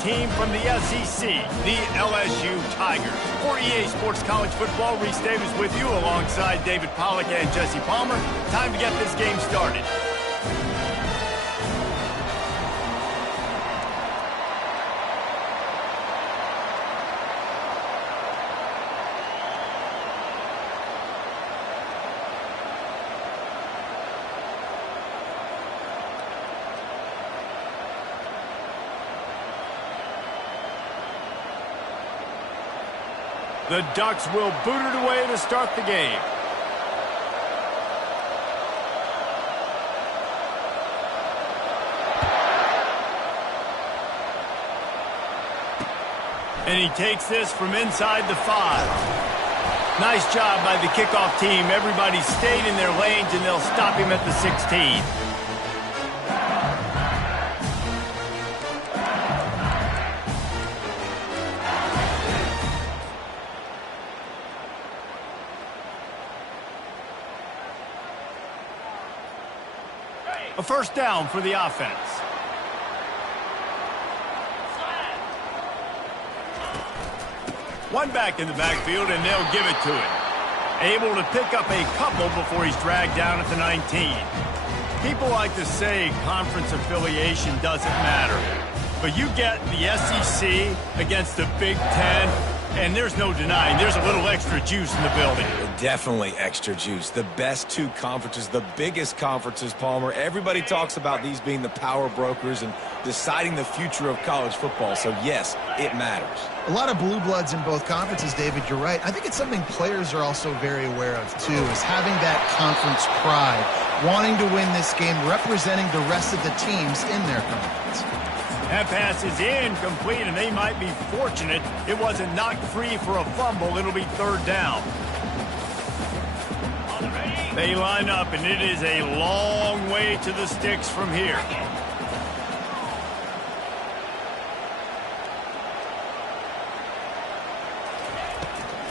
team from the SEC, the LSU Tigers. For EA Sports College Football, Reese Davis with you alongside David Pollack and Jesse Palmer. Time to get this game started. The Ducks will boot it away to start the game. And he takes this from inside the 5. Nice job by the kickoff team. Everybody stayed in their lanes, and they'll stop him at the 16. A first down for the offense. One back in the backfield, and they'll give it to him. Able to pick up a couple before he's dragged down at the 19. People like to say conference affiliation doesn't matter. But you get the SEC against the Big Ten, and there's no denying there's a little extra juice in the building. Definitely extra juice. The best two conferences, the biggest conferences, Palmer. Everybody talks about these being the power brokers and deciding the future of college football. So, yes, it matters. A lot of blue bloods in both conferences, David. You're right. I think it's something players are also very aware of, too, is having that conference pride, wanting to win this game, representing the rest of the teams in their conference. That pass is incomplete, and they might be fortunate it wasn't knocked free for a fumble. It'll be third down. They line up, and it is a long way to the sticks from here.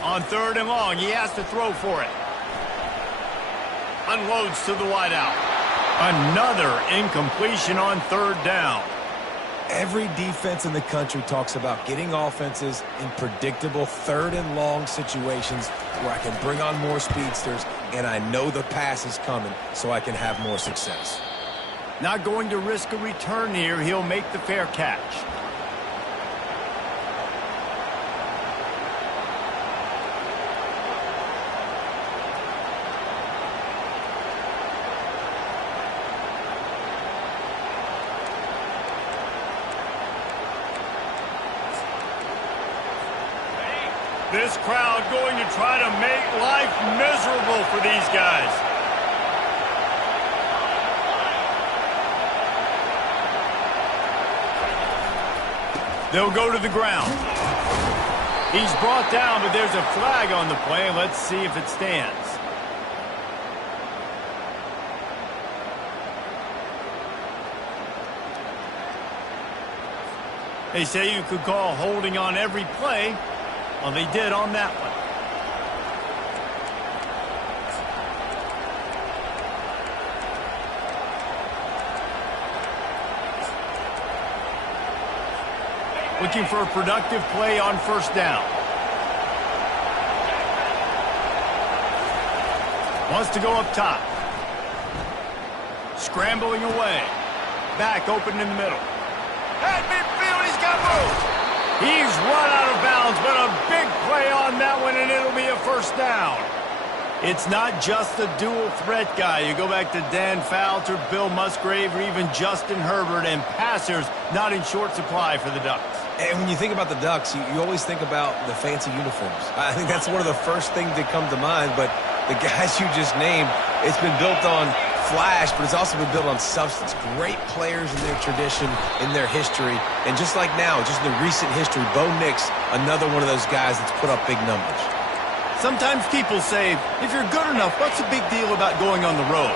On third and long, he has to throw for it. Unloads to the wideout. Another incompletion on third down. Every defense in the country talks about getting offenses in predictable third and long situations where I can bring on more speedsters and I know the pass is coming so I can have more success. Not going to risk a return here. He'll make the fair catch. This crowd going to try to make life miserable for these guys. They'll go to the ground. He's brought down, but there's a flag on the play. Let's see if it stands. They say you could call holding on every play. Well, they did on that one. Looking for a productive play on first down. Wants to go up top. Scrambling away. Back open in the middle. At midfield, he's got moved. He's run out of bounds, but a big play on that one, and it'll be a first down. It's not just a dual threat guy. You go back to Dan Falter, Bill Musgrave, or even Justin Herbert, and passers not in short supply for the Ducks. And when you think about the Ducks, you always think about the fancy uniforms. I think that's one of the first things that come to mind, but the guys you just named, it's been built on flash, but it's also been built on substance. Great players in their tradition, in their history, and just like now, just in the recent history, Bo Nix, another one of those guys that's put up big numbers. Sometimes people say, if you're good enough, what's the big deal about going on the road?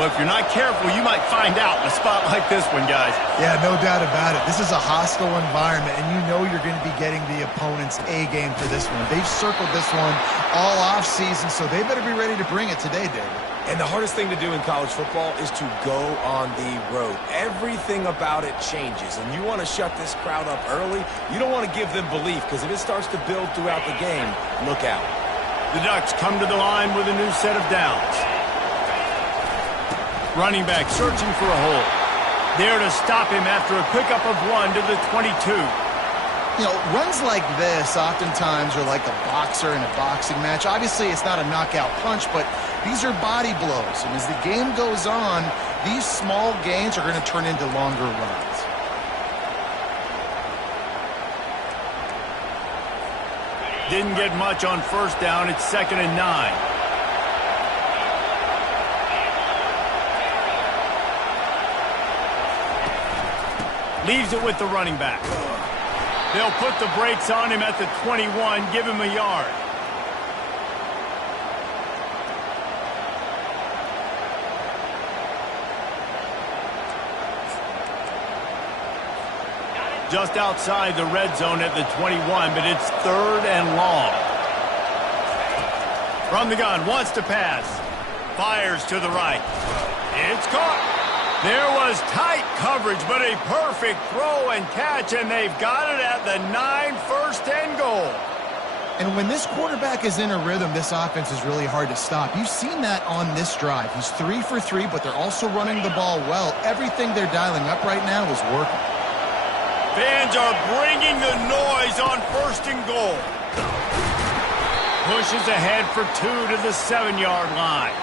Well, if you're not careful, you might find out in a spot like this one, guys. Yeah, no doubt about it. This is a hostile environment, and you know you're going to be getting the opponent's A game for this one. They've circled this one all offseason, so they better be ready to bring it today, David. And the hardest thing to do in college football is to go on the road. Everything about it changes, and you want to shut this crowd up early. You don't want to give them belief, because if it starts to build throughout the game, look out. The Ducks come to the line with a new set of downs. Running back searching for a hole. There to stop him after a pickup of 1 to the 22. You know, runs like this oftentimes are like a boxer in a boxing match. Obviously, it's not a knockout punch, but these are body blows. And as the game goes on, these small gains are going to turn into longer runs. Didn't get much on first down. It's 2nd and 9. Leaves it with the running back. They'll put the brakes on him at the 21, give him a yard. Just outside the red zone at the 21, but it's 3rd and long. From the gun, wants to pass. Fires to the right. It's caught. There was tight coverage, but a perfect throw and catch, and they've got it at the 9, 1st and goal. And when this quarterback is in a rhythm, this offense is really hard to stop. You've seen that on this drive. He's 3 for 3, but they're also running the ball well. Everything they're dialing up right now is working. Fans are bringing the noise on 1st and goal. Pushes ahead for 2 to the 7-yard line.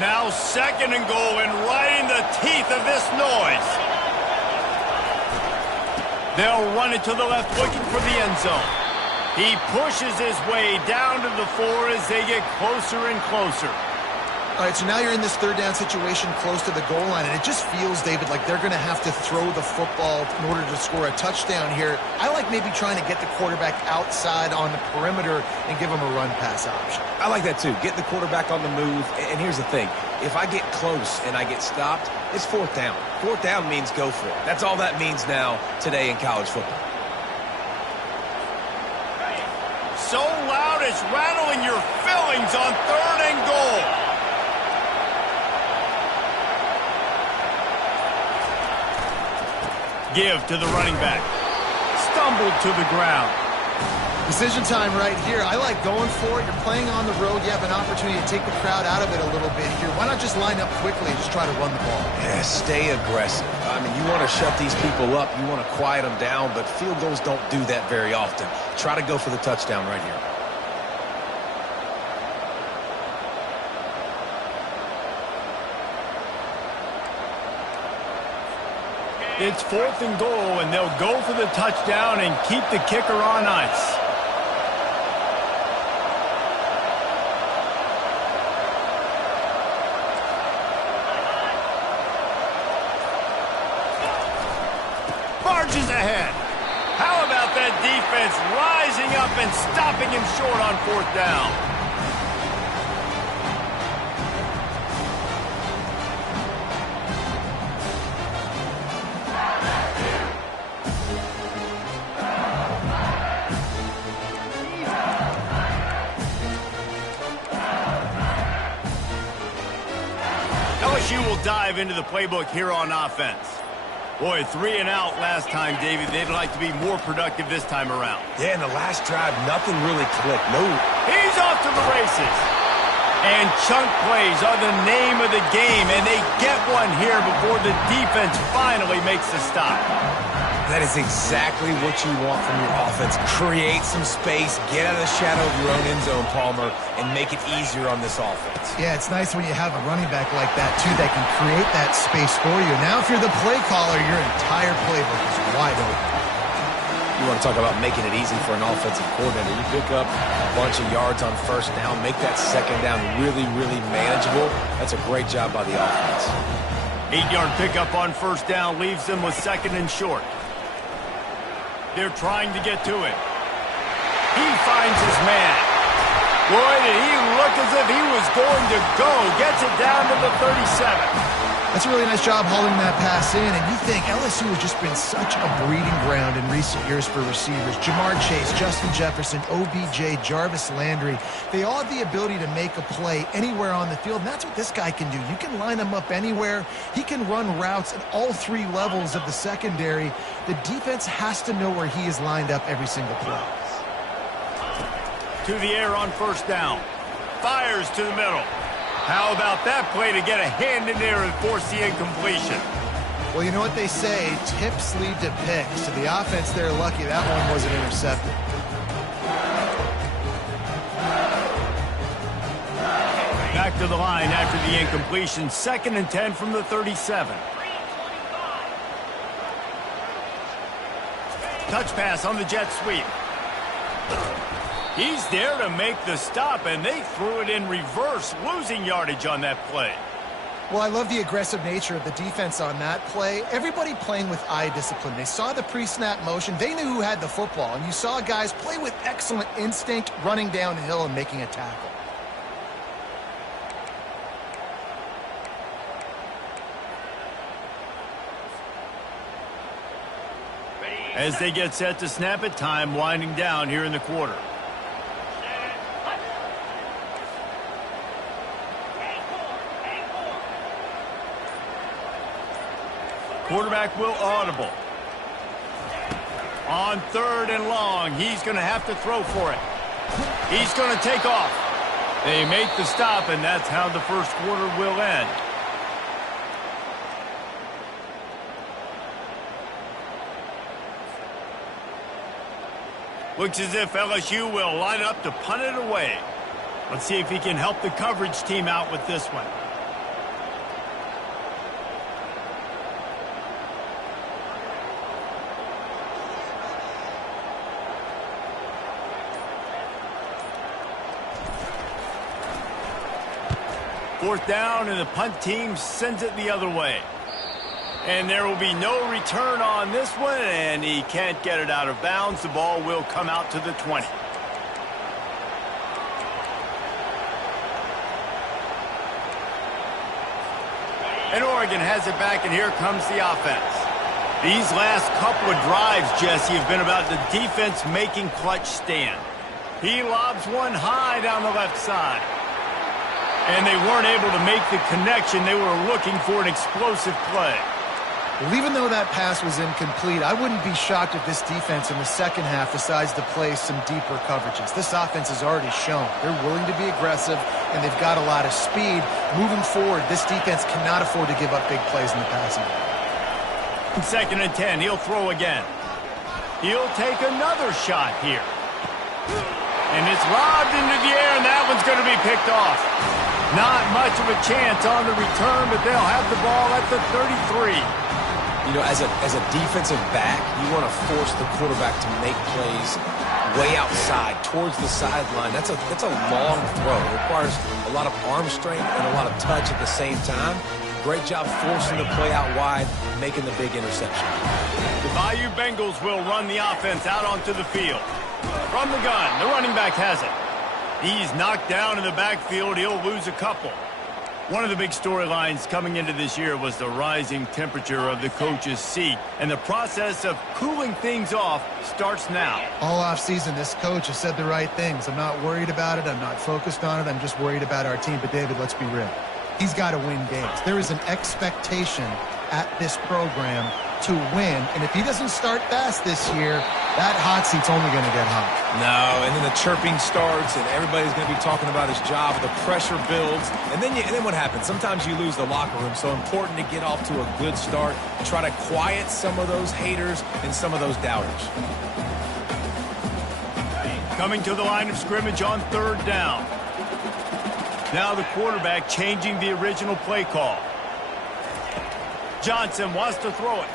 Now 2nd and goal, and right in the teeth of this noise. They'll run it to the left, looking for the end zone. He pushes his way down to the 4 as they get closer and closer. All right, so now you're in this 3rd down situation close to the goal line, and it just feels, David, like they're going to have to throw the football in order to score a touchdown here. I like maybe trying to get the quarterback outside on the perimeter and give him a run-pass option. I like that, too. Get the quarterback on the move. And here's the thing. If I get close and I get stopped, it's 4th down. 4th down means go for it. That's all that means now today in college football. So loud it's rattling your fillings on 3rd and goal. Give to the running back. Stumbled to the ground. Decision time right here. I like going for it. You're playing on the road. You have an opportunity to take the crowd out of it a little bit here. Why not just line up quickly and just try to run the ball? Yeah, stay aggressive. I mean, you want to shut these people up. You want to quiet them down, but field goals don't do that very often. Try to go for the touchdown right here. It's 4th and goal, and they'll go for the touchdown and keep the kicker on ice. Barges ahead. How about that defense rising up and stopping him short on 4th down? LSU will dive into the playbook here on offense. Boy, 3 and out last time, David. They'd like to be more productive this time around. Yeah, in the last drive, nothing really clicked. No. He's off to the races. And chunk plays are the name of the game, and they get one here before the defense finally makes the stop. That is exactly what you want from your offense. Create some space, get out of the shadow of your own end zone, Palmer, and make it easier on this offense. Yeah, it's nice when you have a running back like that, too, that can create that space for you. Now, if you're the play caller, your entire playbook is wide open. You want to talk about making it easy for an offensive coordinator. You pick up a bunch of yards on first down, make that second down really, really manageable. That's a great job by the offense. 8-yard pickup on first down leaves them with second and short. They're trying to get to it. He finds his man. Boy, did he look as if he was going to go. Gets it down to the 37. That's a really nice job holding that pass in, and you think LSU has just been such a breeding ground in recent years for receivers. Jamar Chase, Justin Jefferson, OBJ, Jarvis Landry. They all have the ability to make a play anywhere on the field, and that's what this guy can do. You can line him up anywhere. He can run routes at all three levels of the secondary. The defense has to know where he is lined up every single play. To the air on first down. Fires to the middle. How about that play to get a hand in there and force the incompletion? Well, you know what they say, tips lead to picks. So the offense, they're lucky that one wasn't intercepted. Back to the line after the incompletion. 2nd and 10 from the 37. Touch pass on the jet sweep. He's there to make the stop, and they threw it in reverse, losing yardage on that play. Well, I love the aggressive nature of the defense on that play. Everybody playing with eye discipline. They saw the pre-snap motion. They knew who had the football, and you saw guys play with excellent instinct, running downhill and making a tackle. As they get set to snap it, time winding down here in the quarter. Quarterback will audible. On 3rd and long, he's going to have to throw for it. He's going to take off. They make the stop, and that's how the first quarter will end. Looks as if LSU will line up to punt it away. Let's see if he can help the coverage team out with this one. Fourth down, and the punt team sends it the other way. And there will be no return on this one, and he can't get it out of bounds. The ball will come out to the 20. And Oregon has it back, and here comes the offense. These last couple of drives, Jesse, have been about the defense making clutch stand. He lobs one high down the left side. And they weren't able to make the connection. They were looking for an explosive play. Well, even though that pass was incomplete, I wouldn't be shocked if this defense in the second half decides to play some deeper coverages. This offense has already shown they're willing to be aggressive, and they've got a lot of speed. Moving forward, this defense cannot afford to give up big plays in the passing game. 2nd and 10, he'll throw again. He'll take another shot here. And it's lobbed into the air, and that one's going to be picked off. Not much of a chance on the return, but they'll have the ball at the 33. You know, as a defensive back, you want to force the quarterback to make plays way outside, towards the sideline. That's a long throw. It requires a lot of arm strength and a lot of touch at the same time. Great job forcing the play out wide, making the big interception. The Bayou Bengals will run the offense out onto the field. From the gun, the running back has it. He's knocked down in the backfield. He'll lose a couple. One of the big storylines coming into this year was the rising temperature of the coach's seat, and the process of cooling things off starts now. All offseason, this coach has said the right things. I'm not worried about it. I'm not focused on it. I'm just worried about our team. But, David, let's be real. He's got to win games. There is an expectation at this program to win, and if he doesn't start fast this year, that hot seat's only going to get hot. No, and then the chirping starts, and everybody's going to be talking about his job. The pressure builds, and then what happens? Sometimes you lose the locker room, so important to get off to a good start. Try to quiet some of those haters and some of those doubters. Coming to the line of scrimmage on 3rd down. Now the quarterback changing the original play call. Johnson wants to throw it,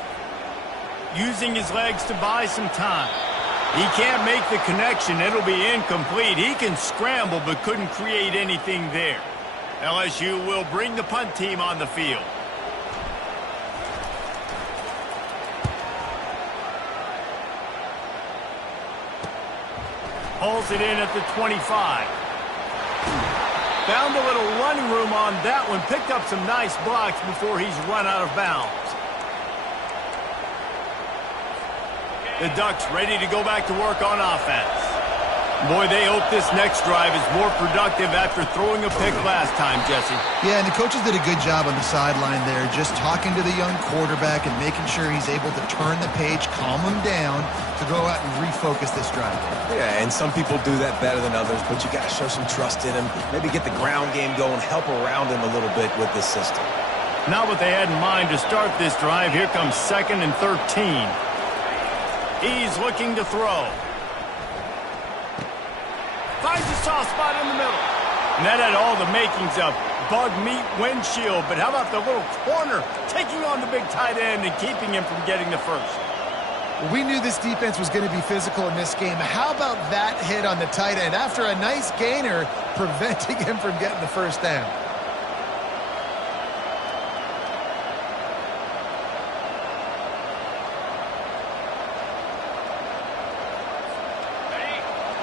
using his legs to buy some time. He can't make the connection. It'll be incomplete. He can scramble but couldn't create anything there. LSU will bring the punt team on the field. Pulls it in at the 25. Found a little running room on that one. Picked up some nice blocks before he's run out of bounds. The Ducks ready to go back to work on offense. Boy, they hope this next drive is more productive after throwing a pick last time, Jesse. Yeah, and the coaches did a good job on the sideline there, just talking to the young quarterback and making sure he's able to turn the page, calm him down to go out and refocus this drive. Yeah, and some people do that better than others, but you got to show some trust in him. Maybe get the ground game going, help around him a little bit with this system. Not what they had in mind to start this drive. Here comes 2nd and 13. He's looking to throw. Finds a soft spot in the middle. And that had all the makings of bug meat windshield. But how about the little corner taking on the big tight end and keeping him from getting the first? We knew this defense was going to be physical in this game. How about that hit on the tight end after a nice gainer preventing him from getting the first down?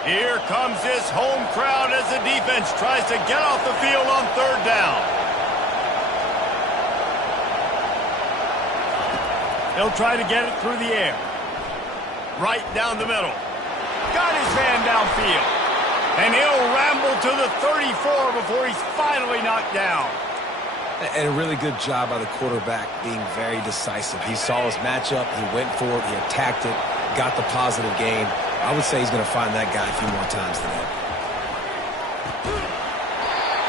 Here comes this home crowd as the defense tries to get off the field on 3rd down. He'll try to get it through the air. Right down the middle. Got his man downfield. And he'll ramble to the 34 before he's finally knocked down. And a really good job by the quarterback being very decisive. He saw his matchup, he went for it, he attacked it, got the positive gain. I would say he's going to find that guy a few more times today.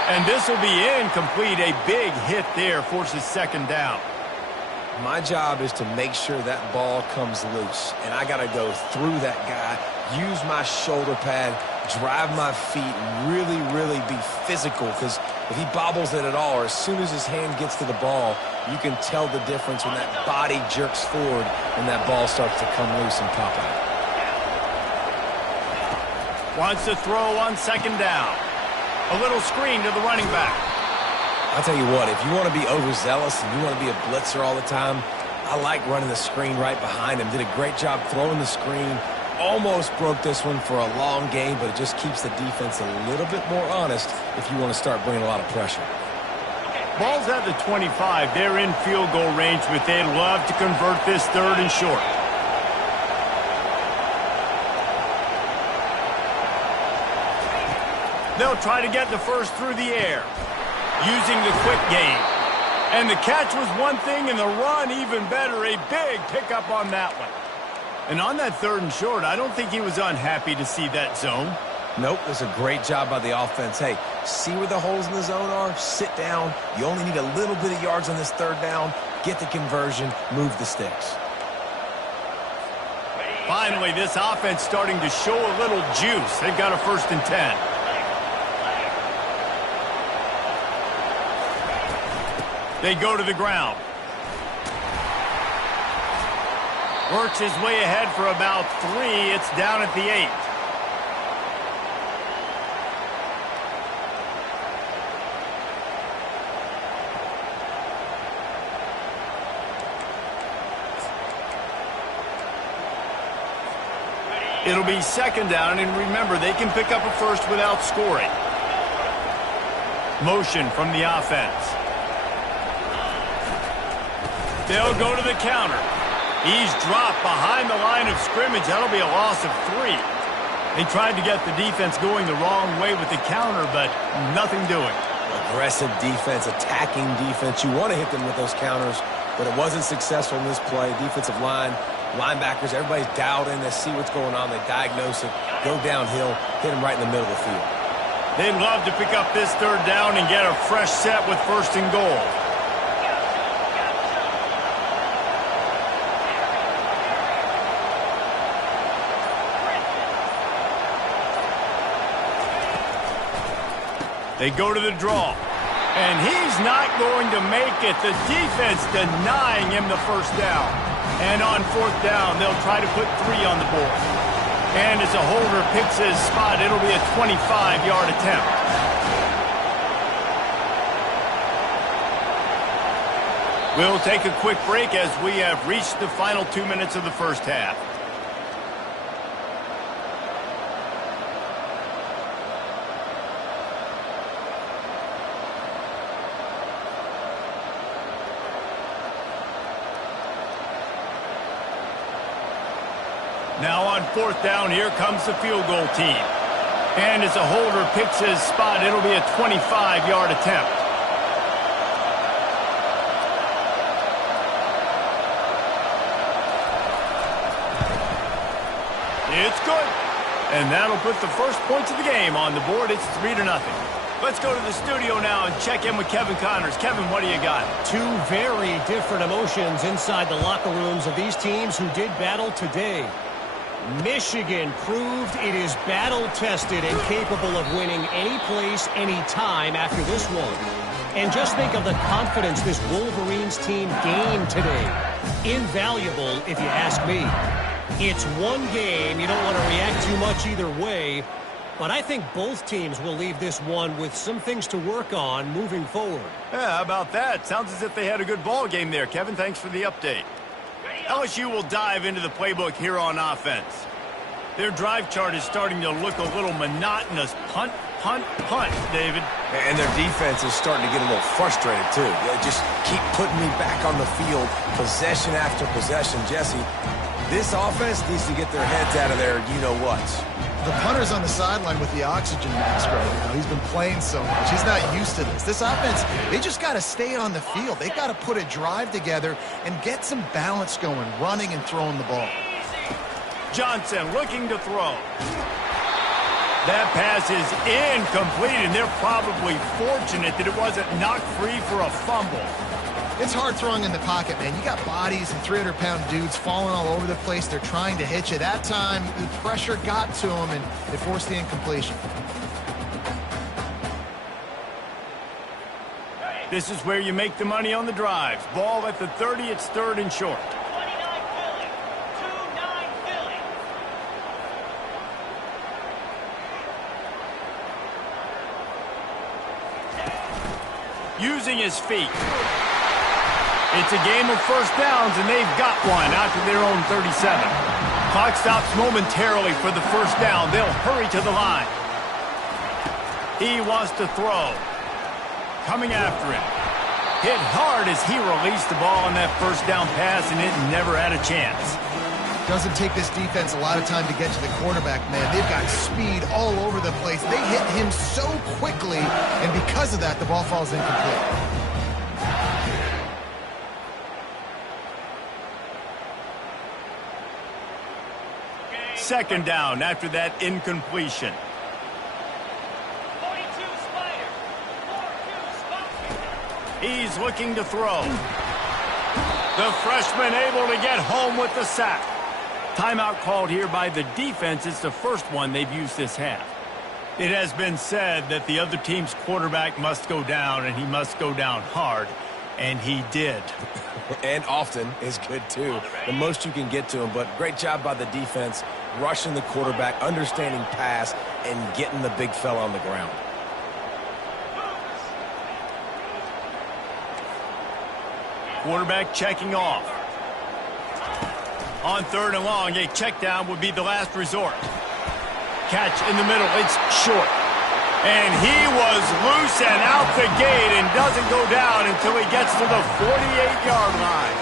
And this will be incomplete. A big hit there forces 2nd down. My job is to make sure that ball comes loose. And I got to go through that guy, use my shoulder pad, drive my feet, and really, really be physical. Because if he bobbles it at all, or as soon as his hand gets to the ball, you can tell the difference when that body jerks forward and that ball starts to come loose and pop out. Wants to throw on 2nd down. A little screen to the running back. I'll tell you what, if you want to be overzealous and you want to be a blitzer all the time, I like running the screen right behind him. Did a great job throwing the screen. Almost broke this one for a long game, but it just keeps the defense a little bit more honest if you want to start bringing a lot of pressure. Ball's at the 25. They're in field goal range, but they'd love to convert this 3rd and short. They'll try to get the first through the air, using the quick game. And the catch was one thing, and the run even better. A big pickup on that one. And on that 3rd and short, I don't think he was unhappy to see that zone. Nope, it was a great job by the offense. Hey, see where the holes in the zone are? Sit down. You only need a little bit of yards on this 3rd down. Get the conversion. Move the sticks. Finally, this offense starting to show a little juice. They've got a 1st and 10. They go to the ground. Works his way ahead for about 3. It's down at the 8. It'll be 2nd down, and remember, they can pick up a first without scoring. Motion from the offense. They'll go to the counter. He's dropped behind the line of scrimmage. That'll be a loss of 3. They tried to get the defense going the wrong way with the counter, but nothing doing. Aggressive defense, attacking defense. You want to hit them with those counters, but it wasn't successful in this play. Defensive line Linebackers, everybody's dialed in. They see what's going on. They diagnose it, go downhill, hit them right in the middle of the field. They'd love to pick up this third down and get a fresh set with first and goal. They go to the draw. And he's not going to make it. The defense denying him the first down. And on fourth down, they'll try to put 3 on the board. And as a holder picks his spot, it'll be a 25-yard attempt. We'll take a quick break as we have reached the final 2 minutes of the first half. Now on fourth down, here comes the field goal team. And as a holder picks his spot, it'll be a 25-yard attempt. It's good. And that'll put the first points of the game on the board. It's 3-0. Let's go to the studio now and check in with Kevin Connors. Kevin, what do you got? Two very different emotions inside the locker rooms of these teams who did battle today. Michigan proved it is battle-tested and capable of winning any place, any time after this one. And just think of the confidence this Wolverines team gained today. Invaluable, if you ask me. It's one game. You don't want to react too much either way. But I think both teams will leave this one with some things to work on moving forward. Yeah, how about that? Sounds as if they had a good ball game there. Kevin, thanks for the update. LSU will dive into the playbook here on offense. Their drive chart is starting to look a little monotonous. Punt, punt, punt, David. And their defense is starting to get a little frustrated, too. They just keep putting me back on the field, possession after possession. Jesse, this offense needs to get their heads out of their you-know-whats. The punter's on the sideline with the oxygen mask right now. He's been playing so much. He's not used to this. This offense, they just got to stay on the field. They got to put a drive together and get some balance going, running and throwing the ball. Johnson looking to throw. That pass is incomplete, and they're probably fortunate that it wasn't knocked free for a fumble. It's hard throwing in the pocket, man. You got bodies and 300-pound dudes falling all over the place. They're trying to hit you. That time, the pressure got to them, and they forced the incompletion. This is where you make the money on the drives. Ball at the 30, it's third and short. 29 Philly. Using his feet. It's a game of first downs, and they've got one out to their own 37. Clock stops momentarily for the first down. They'll hurry to the line. He wants to throw. Coming after him. Hit hard as he released the ball on that first down pass, and it never had a chance. Doesn't take this defense a lot of time to get to the quarterback, man. They've got speed all over the place. They hit him so quickly, and because of that, the ball falls incomplete. Second down after that incompletion. 42 Spider. 4-2 He's looking to throw. The freshman able to get home with the sack. Timeout called here by the defense. It's the first one they've used this half. It has been said that the other team's quarterback must go down, and he must go down hard, and he did. And often is good, too. The most you can get to him, but great job by the defense, rushing the quarterback, understanding pass, and getting the big fella on the ground. Quarterback checking off. On third and long, a check down would be the last resort. Catch in the middle, it's short. And he was loose and out the gate and doesn't go down until he gets to the 48-yard line.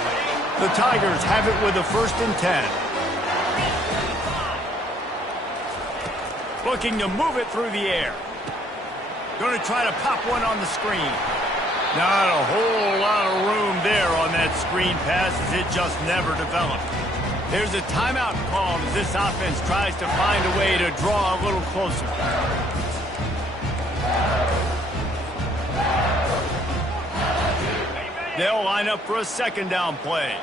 The Tigers have it with a 1st and 10. Looking to move it through the air. Going to try to pop one on the screen. Not a whole lot of room there on that screen pass as it just never developed. There's a timeout called as this offense tries to find a way to draw a little closer. They'll line up for a second down play.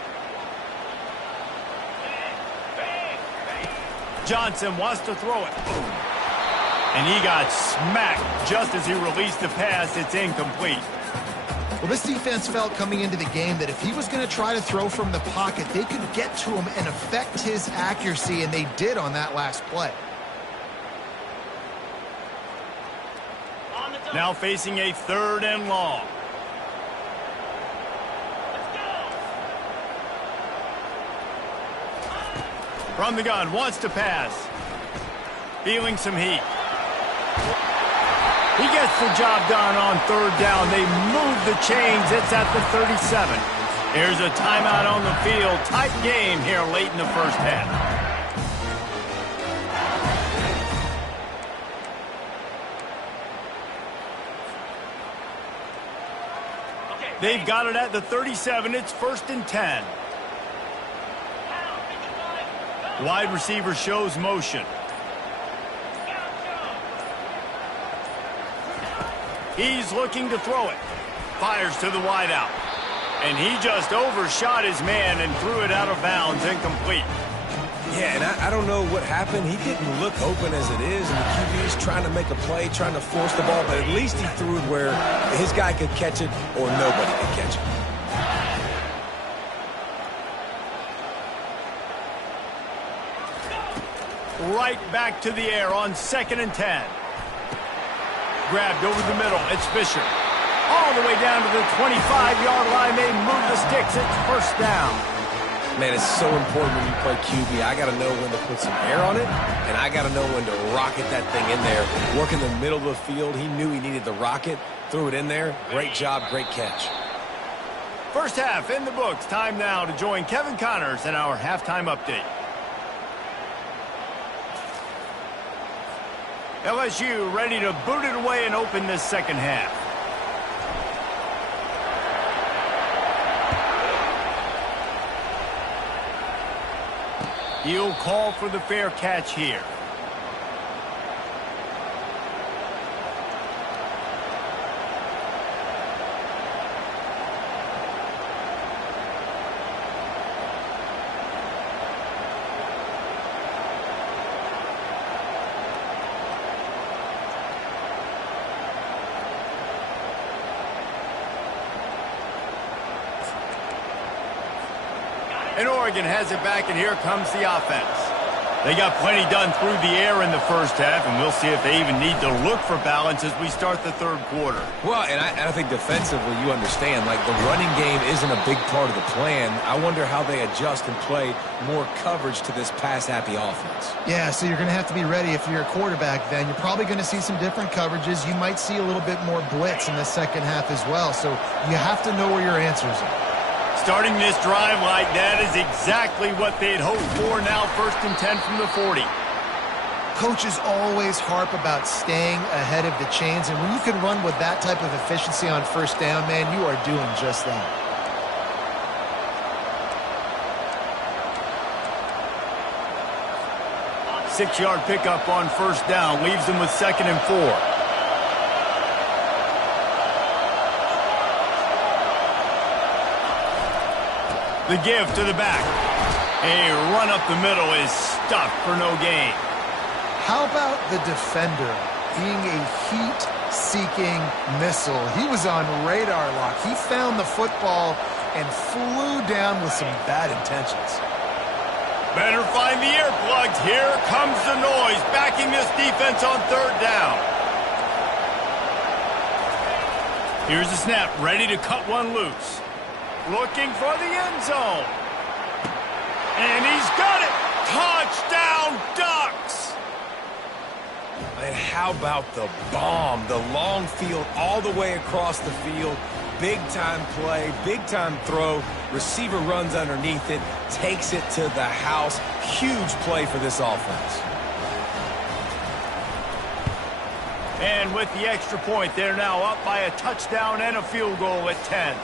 Johnson wants to throw it. And he got smacked just as he released the pass. It's incomplete. Well, this defense felt coming into the game that if he was going to try to throw from the pocket, they could get to him and affect his accuracy, and they did on that last play. Now facing a 3rd and long. From the gun, wants to pass. Feeling some heat. He gets the job done on 3rd down. They move the chains. It's at the 37. Here's a timeout on the field. Tight game here late in the first half. They've got it at the 37. It's 1st and 10. Wide receiver shows motion. He's looking to throw it. Fires to the wideout. And he just overshot his man and threw it out of bounds, incomplete. Yeah, and I don't know what happened. He didn't look open as it is, and the QB's trying to make a play, trying to force the ball, but at least he threw it where his guy could catch it or nobody could catch it. Right back to the air on 2nd and 10. Grabbed over the middle. It's Fisher. All the way down to the 25-yard line. They move the sticks. It's 1st down. Man, it's so important when you play QB. I got to know when to put some air on it, and I got to know when to rocket that thing in there. Work in the middle of the field. He knew he needed the rocket. Threw it in there. Great job. Great catch. First half in the books. Time now to join Kevin Connors in our halftime update. LSU ready to boot it away and open this second half. He'll call for the fair catch here. And Oregon has it back, and here comes the offense. They got plenty done through the air in the first half, and we'll see if they even need to look for balance as we start the 3rd quarter. Well, and I think defensively, you understand, like the running game isn't a big part of the plan. I wonder how they adjust and play more coverage to this pass-happy offense. Yeah, so you're going to have to be ready if you're a quarterback then. You're probably going to see some different coverages. You might see a little bit more blitz in the second half as well, so you have to know where your answers are. Starting this drive like that is exactly what they'd hoped for. Now 1st and 10 from the 40. Coaches always harp about staying ahead of the chains, and when you can run with that type of efficiency on 1st down, man, you are doing just that. Six-yard pickup on 1st down leaves them with 2nd and 4. The give to the back. A run up the middle is stuffed for no gain. How about the defender being a heat-seeking missile? He was on radar lock. He found the football and flew down with some bad intentions. Better find the earplugs. Here comes the noise, backing this defense on 3rd down. Here's the snap, ready to cut one loose. Looking for the end zone. And he's got it. Touchdown, Ducks. And how about the bomb? The long field all the way across the field. Big-time play, big-time throw. Receiver runs underneath it, takes it to the house. Huge play for this offense. And with the extra point, they're now up by a touchdown and a field goal at 10.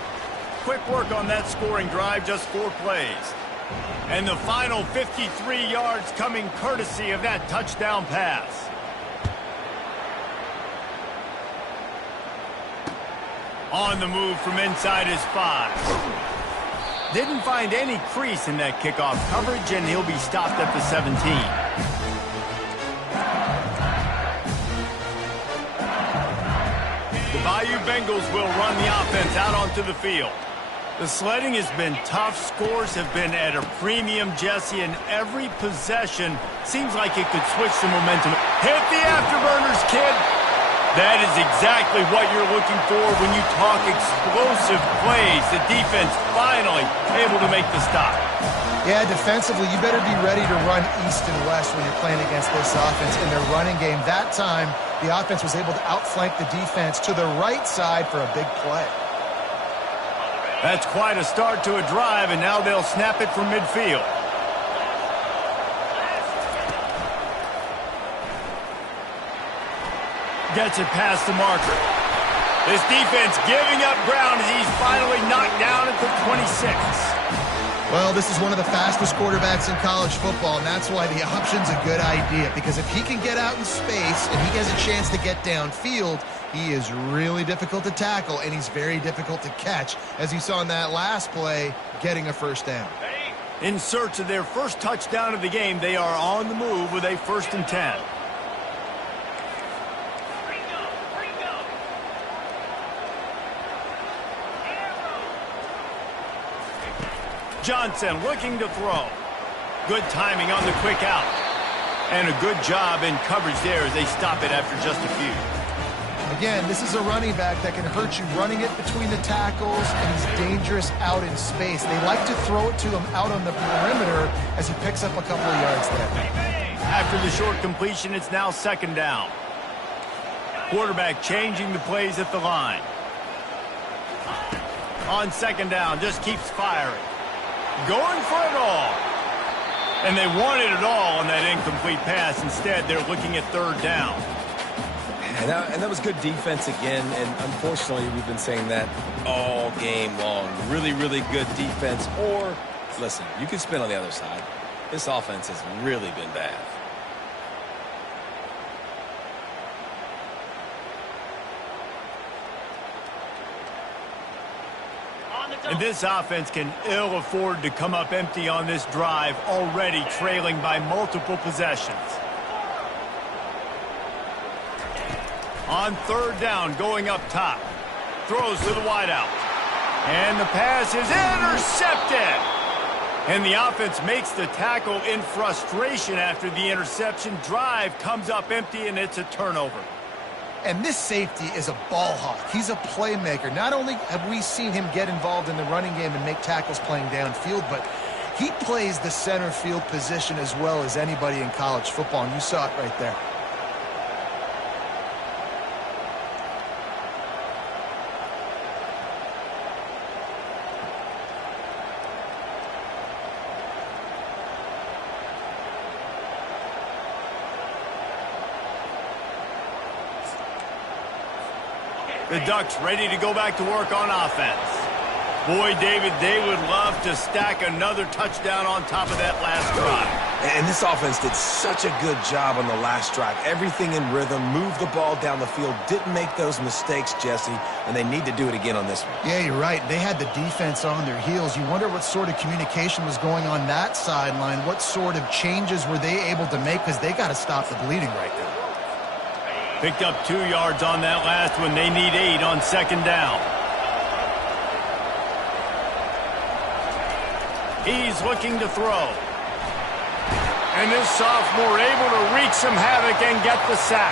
Quick work on that scoring drive, just 4 plays. And the final 53 yards coming courtesy of that touchdown pass. On the move from inside his 5. Didn't find any crease in that kickoff coverage, and he'll be stopped at the 17. The Bayou Bengals will run the offense out onto the field. The sledding has been tough. Scores have been at a premium, Jesse, and every possession seems like it could switch the momentum. Hit the afterburners, kid. That is exactly what you're looking for when you talk explosive plays. The defense finally able to make the stop. Yeah, defensively, you better be ready to run east and west when you're playing against this offense in their running game. That time, the offense was able to outflank the defense to the right side for a big play. That's quite a start to a drive, and now they'll snap it from midfield. Gets it past the marker. This defense giving up ground as he's finally knocked down at the 26. Well, this is one of the fastest quarterbacks in college football, and that's why the option's a good idea. Because if he can get out in space and he has a chance to get downfield, he is really difficult to tackle, and he's very difficult to catch, as you saw in that last play, getting a first down. In search of their first touchdown of the game, they are on the move with a 1st and 10. Johnson looking to throw. Good timing on the quick out. And a good job in coverage there as they stop it after just a few. Again, this is a running back that can hurt you running it between the tackles, and he's dangerous out in space. They like to throw it to him out on the perimeter as he picks up a couple of yards there. After the short completion, it's now 2nd down. Quarterback changing the plays at the line. On 2nd down, just keeps firing. Going for it all. And they wanted it all on that incomplete pass. Instead, they're looking at 3rd down. And that was good defense again, and unfortunately, we've been saying that all game long. Really, really good defense. Or, listen, you can spin on the other side. This offense has really been bad. And this offense can ill afford to come up empty on this drive, already trailing by multiple possessions. On 3rd down, going up top. Throws to the wideout. And the pass is intercepted. And the offense makes the tackle in frustration after the interception. Drive comes up empty, and it's a turnover. And this safety is a ball hawk. He's a playmaker. Not only have we seen him get involved in the running game and make tackles playing downfield, but he plays the center field position as well as anybody in college football, and you saw it right there. The Ducks ready to go back to work on offense. Boy, David, they would love to stack another touchdown on top of that last drive. And this offense did such a good job on the last drive. Everything in rhythm, moved the ball down the field, didn't make those mistakes, Jesse, and they need to do it again on this one. Yeah, you're right. They had the defense on their heels. You wonder what sort of communication was going on that sideline. What sort of changes were they able to make, because they got to stop the bleeding right now. Picked up 2 yards on that last one. They need 8 on 2nd down. He's looking to throw. And this sophomore able to wreak some havoc and get the sack.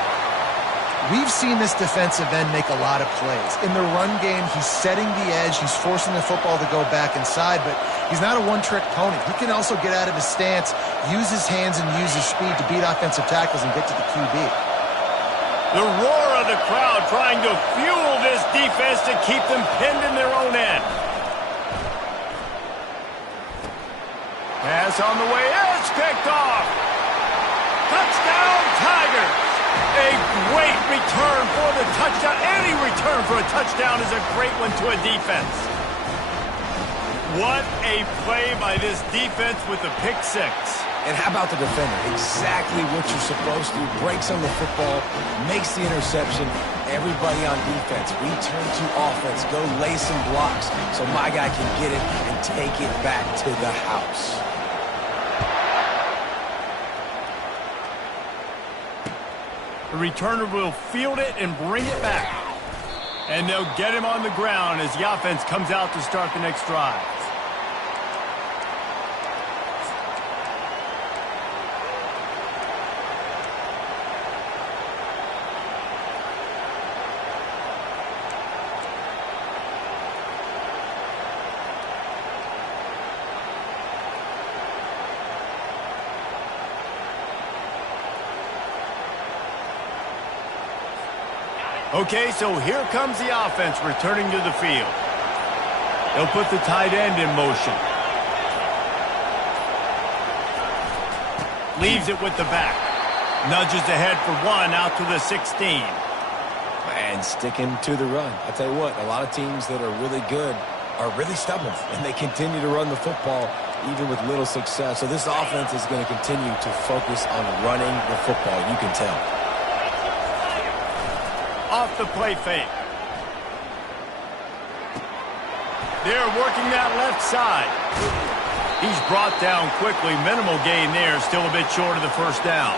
We've seen this defensive end make a lot of plays. In the run game, he's setting the edge. He's forcing the football to go back inside, but he's not a one-trick pony. He can also get out of his stance, use his hands, and use his speed to beat offensive tackles and get to the QB. The roar of the crowd trying to fuel this defense to keep them pinned in their own end. Pass on the way. It's picked off. Touchdown, Tigers. A great return for the touchdown. Any return for a touchdown is a great one to a defense. What a play by this defense with the pick six. And how about the defender? Exactly what you're supposed to. Breaks on the football, makes the interception. Everybody on defense, return to offense. Go lay some blocks so my guy can get it and take it back to the house. The returner will field it and bring it back. And they'll get him on the ground as the offense comes out to start the next drive. Okay, so here comes the offense returning to the field. They'll put the tight end in motion. Leaves it with the back. Nudges ahead for one out to the 16. And sticking to the run. I'll tell you what, a lot of teams that are really good are really stubborn, and they continue to run the football even with little success. So this offense is going to continue to focus on running the football, you can tell. Off the play fake. They're working that left side. He's brought down quickly. Minimal gain there. Still a bit short of the first down.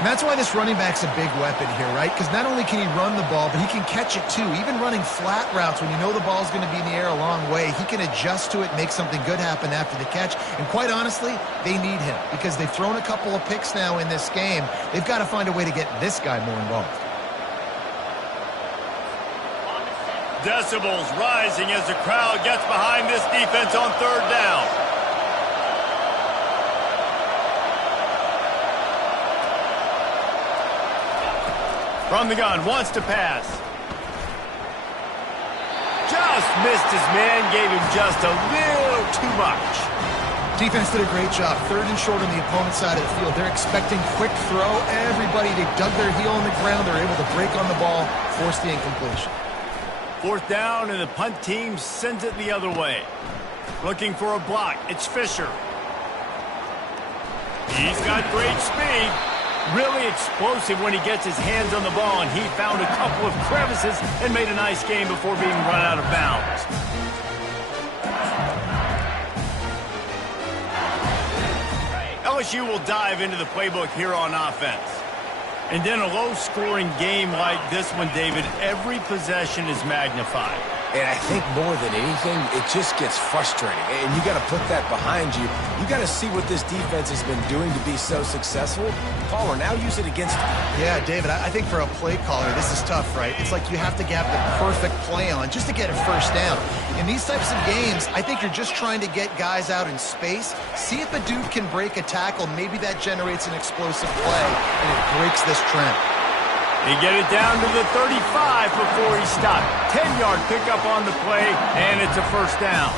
And that's why this running back's a big weapon here, right? Because not only can he run the ball, but he can catch it too. Even running flat routes when you know the ball's going to be in the air a long way, he can adjust to it, make something good happen after the catch. And quite honestly, they need him because they've thrown a couple of picks now in this game. They've got to find a way to get this guy more involved. Decibels rising as the crowd gets behind this defense on third down. From the gun, wants to pass. Just missed his man, gave him just a little too much. Defense did a great job. Third and short on the opponent's side of the field. They're expecting quick throw. Everybody, they dug their heel in the ground. They're able to break on the ball, force the incompletion. Fourth down, and the punt team sends it the other way. Looking for a block. It's Fisher. He's got great speed. Really explosive when he gets his hands on the ball, and he found a couple of crevices and made a nice game before being run out of bounds. LSU will dive into the playbook here on offense. And in a low-scoring game like this one, David, every possession is magnified. And I think more than anything, it just gets frustrating. And you got to put that behind you. You got to see what this defense has been doing to be so successful. Caller, now use it against them. Yeah, David, I think for a play caller, this is tough, right? It's like you have to have the perfect play on just to get a first down. In these types of games, I think you're just trying to get guys out in space, see if a dude can break a tackle. Maybe that generates an explosive play, and it breaks this trend. He get it down to the 35 before he stopped. 10-yard pickup on the play, and it's a first down.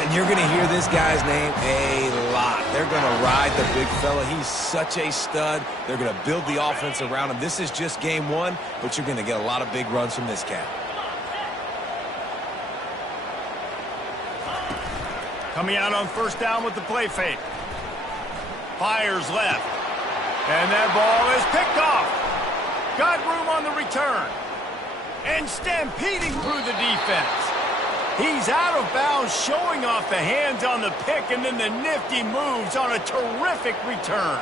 And you're going to hear this guy's name a lot. They're going to ride the big fella. He's such a stud. They're going to build the offense around him. This is just game one, but you're going to get a lot of big runs from this cat. Coming out on first down with the play fake. Fires left. And that ball is picked off. Got room on the return. And stampeding through the defense. He's out of bounds, showing off the hands on the pick, and then the nifty moves on a terrific return.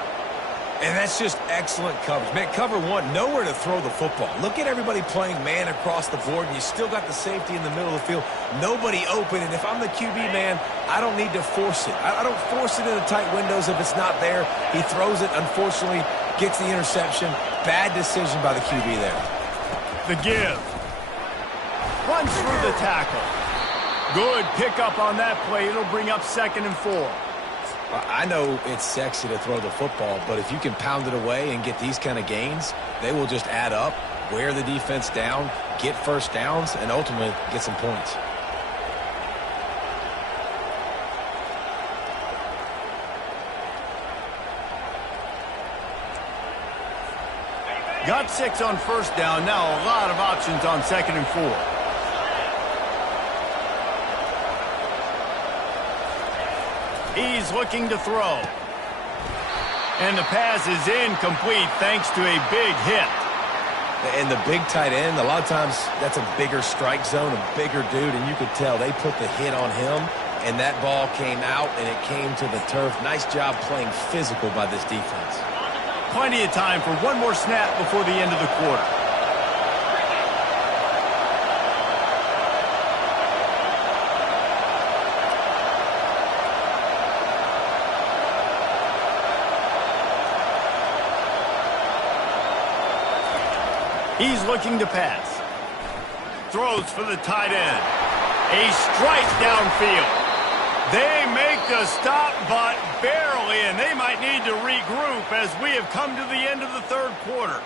And that's just excellent coverage. Man, cover one, nowhere to throw the football. Look at everybody playing man across the board, and you still got the safety in the middle of the field. Nobody open, and if I'm the QB man, I don't need to force it. I don't force it in the tight windows if it's not there. He throws it, unfortunately, gets the interception. Bad decision by the QB there. The give. Runs through the tackle. Good pickup on that play. It'll bring up 2nd and 4. I know it's sexy to throw the football, but if you can pound it away and get these kind of gains, they will just add up, wear the defense down, get first downs, and ultimately get some points. Got 6 on first down. Now a lot of options on 2nd and 4. He's looking to throw. And the pass is incomplete thanks to a big hit. And the big tight end, a lot of times that's a bigger strike zone, a bigger dude, and you could tell they put the hit on him, and that ball came out, and it came to the turf. Nice job playing physical by this defense. Plenty of time for one more snap before the end of the quarter. He's looking to pass. Throws for the tight end. A strike downfield. They make the stop, but barely, and they might need to regroup as we have come to the end of the third quarter.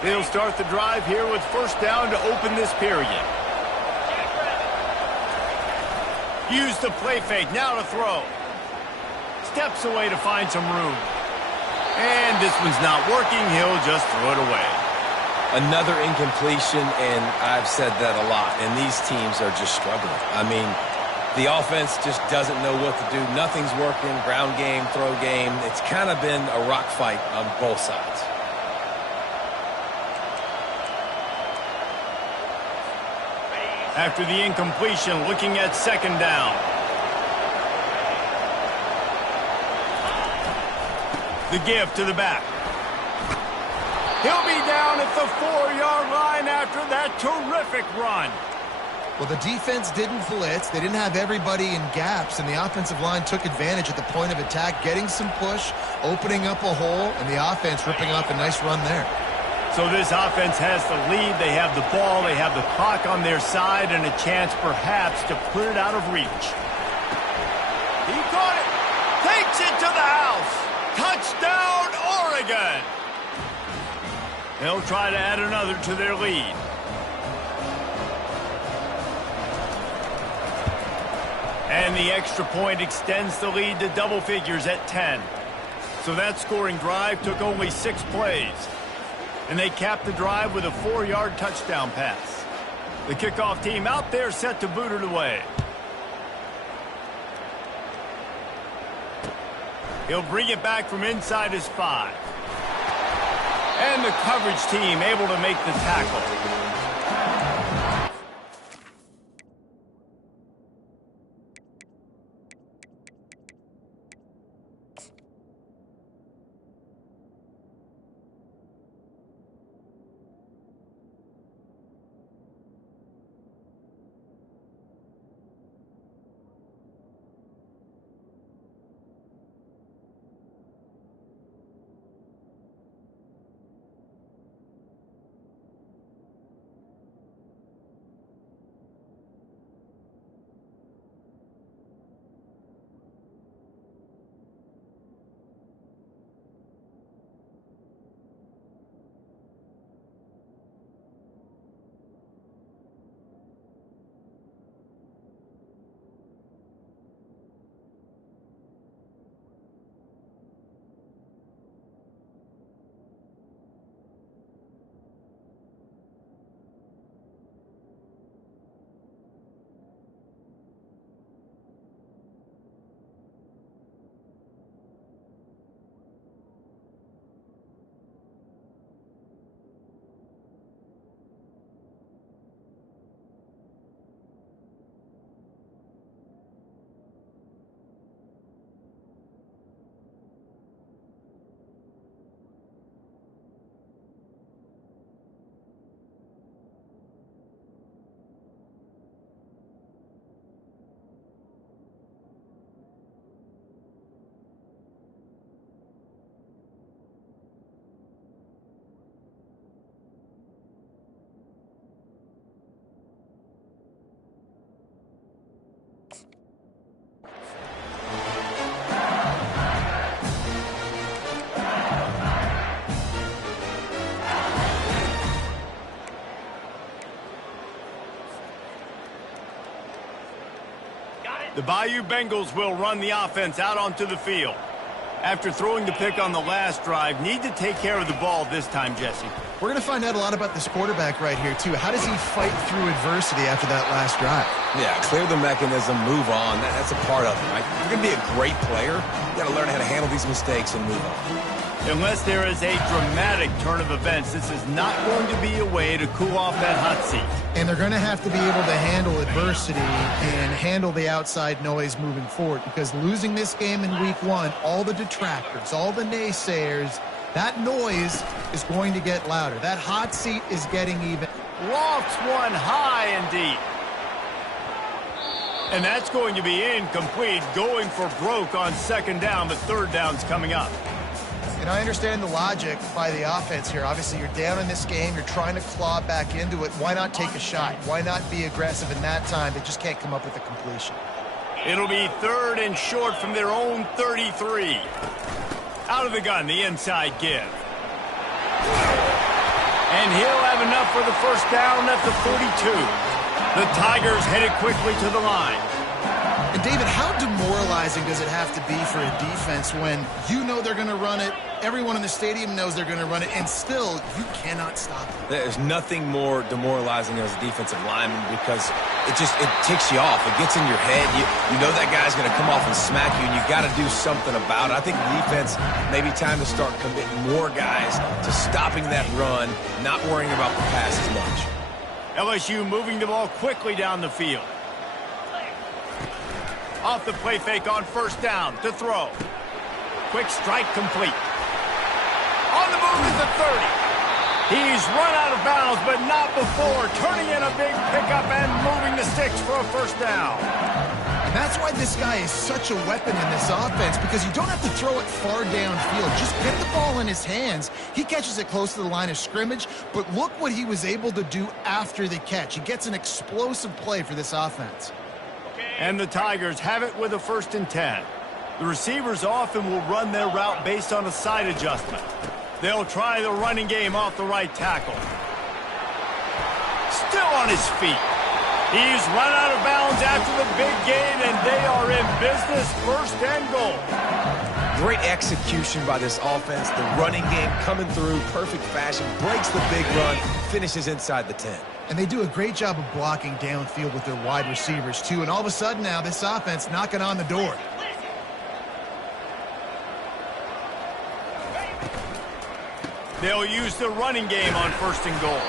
They'll start the drive here with first down to open this period. Use the play fake, now to throw. Steps away to find some room. And this one's not working, he'll just throw it away. Another incompletion, and I've said that a lot, and these teams are just struggling. I mean, the offense just doesn't know what to do. Nothing's working, ground game, throw game. It's kind of been a rock fight on both sides. After the incompletion, looking at second down. The give to the back. He'll be down at the 4-yard line after that terrific run. Well, the defense didn't blitz. They didn't have everybody in gaps, and the offensive line took advantage at the point of attack, getting some push, opening up a hole, and the offense ripping off a nice run there. So this offense has the lead. They have the ball. They have the clock on their side and a chance perhaps to put it out of reach. He caught it. Takes it to the house. Touchdown, Oregon. They'll try to add another to their lead. And the extra point extends the lead to double figures at 10. So that scoring drive took only 6 plays. And they capped the drive with a 4-yard touchdown pass. The kickoff team out there set to boot it away. He'll bring it back from inside his 5. And the coverage team able to make the tackle. The Bayou Bengals will run the offense out onto the field. After throwing the pick on the last drive, need to take care of the ball this time, Jesse. We're going to find out a lot about this quarterback right here, too. How does he fight through adversity after that last drive? Yeah, clear the mechanism, move on. That's a part of it, right? If you're going to be a great player, you got to learn how to handle these mistakes and move on. Unless there is a dramatic turn of events, this is not going to be a way to cool off that hot seat. And they're going to have to be able to handle adversity and handle the outside noise moving forward, because losing this game in week 1, all the detractors, all the naysayers, that noise is going to get louder. That hot seat is getting even. Lofts one high and deep. And that's going to be incomplete, going for broke on second down, but third down's coming up. And I understand the logic by the offense here. Obviously, you're down in this game. You're trying to claw back into it. Why not take a shot? Why not be aggressive in that time? They just can't come up with a completion. It'll be third and short from their own 33. Out of the gun, the inside give. And he'll have enough for the first down at the 42. The Tigers headed quickly to the line. And David, how demoralizing does it have to be for a defense when you know they're going to run it, everyone in the stadium knows they're going to run it, and still you cannot stop it? There's nothing more demoralizing as a defensive lineman, because it ticks you off. It gets in your head. You know that guy's going to come off and smack you, and you got to do something about it. I think the defense, maybe time to start committing more guys to stopping that run, not worrying about the pass as much. LSU moving the ball quickly down the field. Off the play fake on first down to throw. Quick strike complete. On the move is the 30. He's run out of bounds, but not before turning in a big pickup and moving the sticks for a first down. And that's why this guy is such a weapon in this offense, because you don't have to throw it far downfield. Just get the ball in his hands. He catches it close to the line of scrimmage, but look what he was able to do after the catch. He gets an explosive play for this offense. And the Tigers have it with a 1st and 10. The receivers often will run their route based on a side adjustment. They'll try the running game off the right tackle. Still on his feet. He's run out of bounds after the big gain, and they are in business, 1st and goal. Great execution by this offense. The running game coming through, perfect fashion, breaks the big run, finishes inside the 10. And they do a great job of blocking downfield with their wide receivers, too. And all of a sudden now, this offense knocking on the door. They'll use the running game on 1st and goal.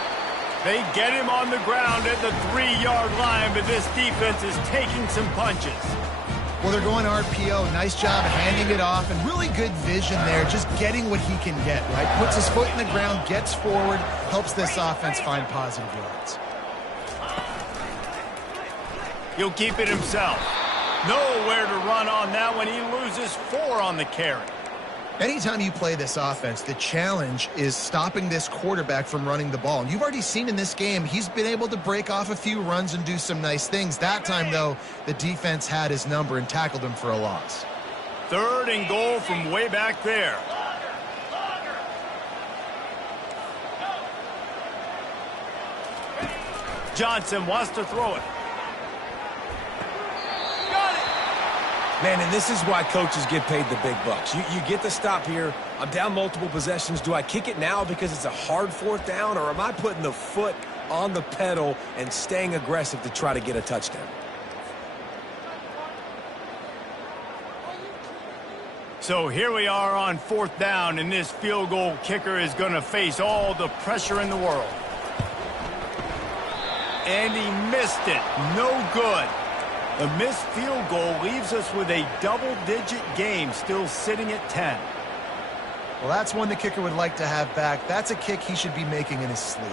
They get him on the ground at the 3-yard line, but this defense is taking some punches. Well, they're going RPO. Nice job handing it off, and really good vision there, just getting what he can get, right? Puts his foot in the ground, gets forward, helps this offense find positive yards. He'll keep it himself. Nowhere to run on that one. He loses 4 on the carry. Anytime you play this offense, the challenge is stopping this quarterback from running the ball. And you've already seen in this game, he's been able to break off a few runs and do some nice things. That time, though, the defense had his number and tackled him for a loss. 3rd and goal from way back there. Johnson wants to throw it. Man, and this is why coaches get paid the big bucks. You get the stop here. I'm down multiple possessions. Do I kick it now because it's a hard 4th down, or am I putting the foot on the pedal and staying aggressive to try to get a touchdown? So here we are on 4th down, and this field goal kicker is going to face all the pressure in the world. And he missed it. No good. The missed field goal leaves us with a double-digit game still sitting at 10. Well, that's one the kicker would like to have back. That's a kick he should be making in his sleep.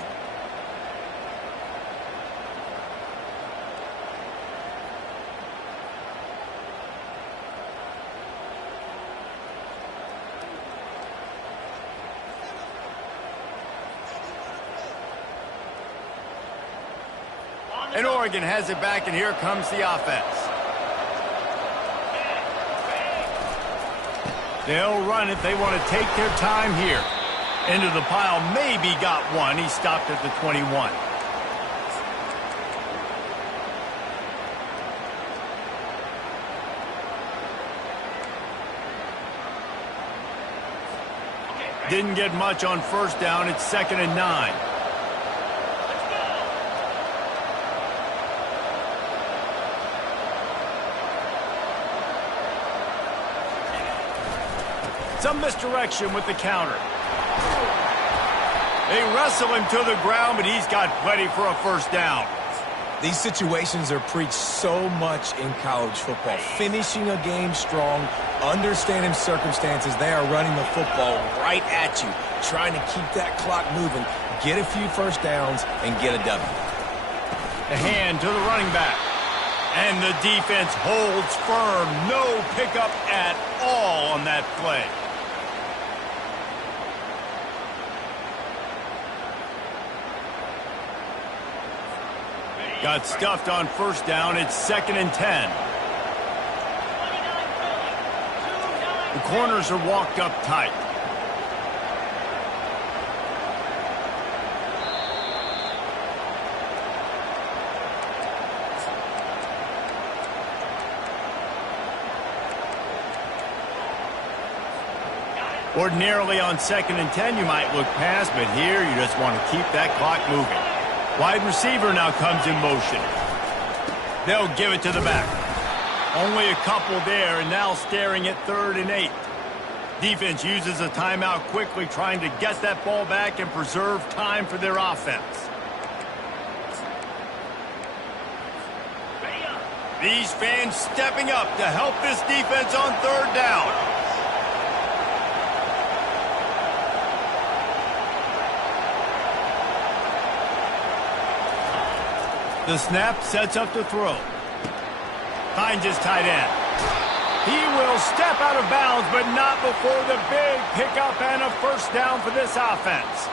And Oregon has it back, and here comes the offense. They'll run it. They want to take their time here. Into the pile, maybe got one. He stopped at the 21. Didn't get much on first down. It's 2nd and 9. Some misdirection with the counter. They wrestle him to the ground, but he's got plenty for a first down. These situations are preached so much in college football. Finishing a game strong, understanding circumstances. They are running the football right at you, trying to keep that clock moving, get a few first downs, and get a W. The hand to the running back. And the defense holds firm. No pickup at all on that play. Got stuffed on first down. It's 2nd and 10. The corners are walked up tight. Ordinarily on 2nd and 10, you might look past, but here you just want to keep that clock moving. Wide receiver now comes in motion. They'll give it to the back. Only a couple there, and now staring at 3rd and 8. Defense uses a timeout quickly, trying to get that ball back and preserve time for their offense. These fans stepping up to help this defense on 3rd down. The snap sets up the throw. Finds his tight end. He will step out of bounds, but not before the big pickup and a first down for this offense.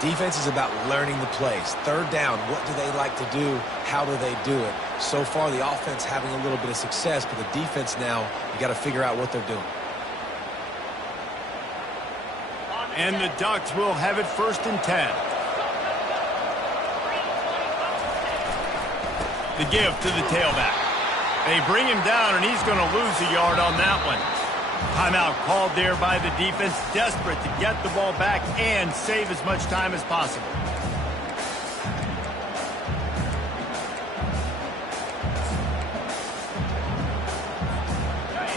Defense is about learning the plays. 3rd down, what do they like to do? How do they do it? So far, the offense having a little bit of success, but the defense now, you got to figure out what they're doing. And the Ducks will have it 1st and 10. The give to the tailback. They bring him down, and he's going to lose a yard on that one. Timeout called there by the defense, desperate to get the ball back and save as much time as possible.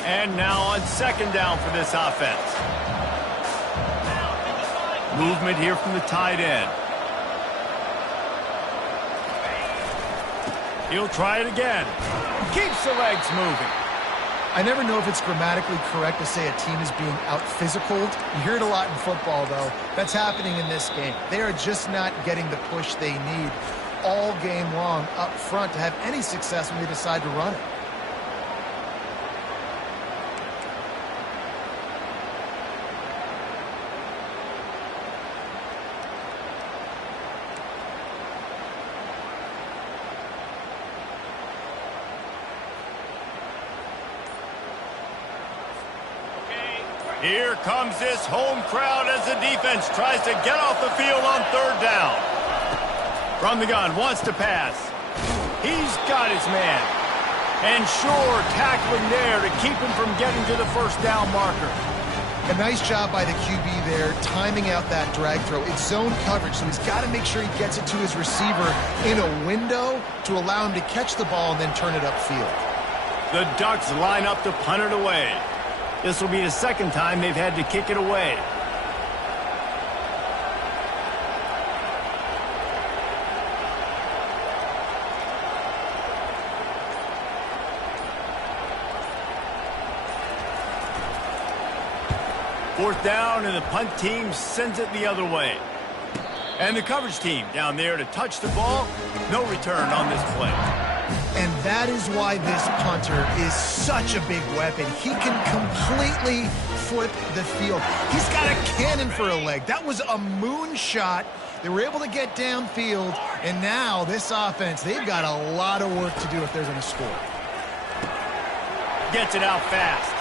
And now on 2nd down for this offense. Movement here from the tight end. He'll try it again. Keeps the legs moving. I never know if it's grammatically correct to say a team is being out-physicaled. You hear it a lot in football, though. That's happening in this game. They are just not getting the push they need all game long up front to have any success when they decide to run it. Here comes this home crowd as the defense tries to get off the field on 3rd down. From the gun, wants to pass. He's got his man. And sure, tackling there to keep him from getting to the first down marker. A nice job by the QB there, timing out that drag throw. It's zone coverage, so he's got to make sure he gets it to his receiver in a window to allow him to catch the ball and then turn it upfield. The Ducks line up to punt it away. This will be the 2nd time they've had to kick it away. Fourth down, and the punt team sends it the other way. And the coverage team down there to touch the ball. No return on this play. And that is why this punter is such a big weapon. He can completely flip the field. He's got a cannon for a leg. That was a moonshot. They were able to get downfield, and now this offense, they've got a lot of work to do if they're going to score. Gets it out fast.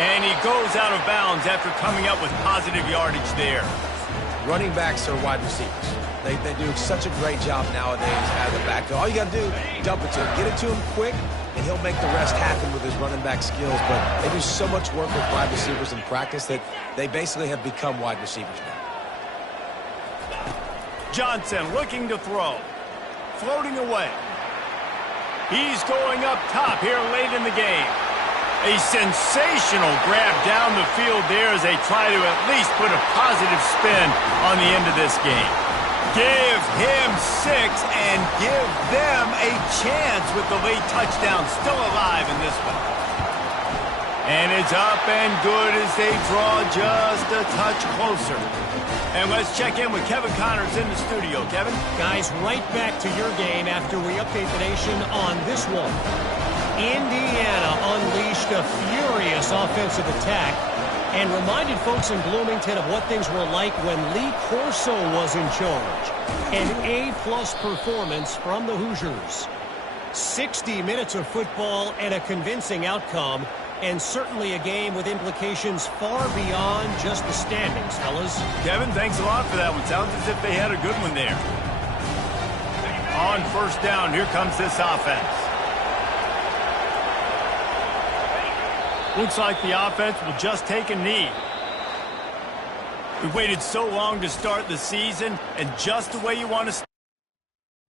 And he goes out of bounds after coming up with positive yardage there. Running backs are wide receivers. They do such a great job nowadays out of the backfield. All you got to do, dump it to him. Get it to him quick, and he'll make the rest happen with his running back skills. But they do so much work with wide receivers in practice that they basically have become wide receivers now. Johnson looking to throw. Floating away. He's going up top here late in the game. A sensational grab down the field there as they try to at least put a positive spin on the end of this game. Give him 6 and give them a chance with the late touchdown still alive in this one. And it's up and good as they draw just a touch closer. And let's check in with Kevin Connors in the studio. Kevin? Guys, right back to your game after we update the nation on this one. Indiana unleashed a furious offensive attack and reminded folks in Bloomington of what things were like when Lee Corso was in charge. An A-plus performance from the Hoosiers. 60 minutes of football and a convincing outcome, and certainly a game with implications far beyond just the standings, fellas. Kevin, thanks a lot for that one. Sounds as if they had a good one there. On first down, here comes this offense. Looks like the offense will just take a knee. We waited so long to start the season, and just the way you want to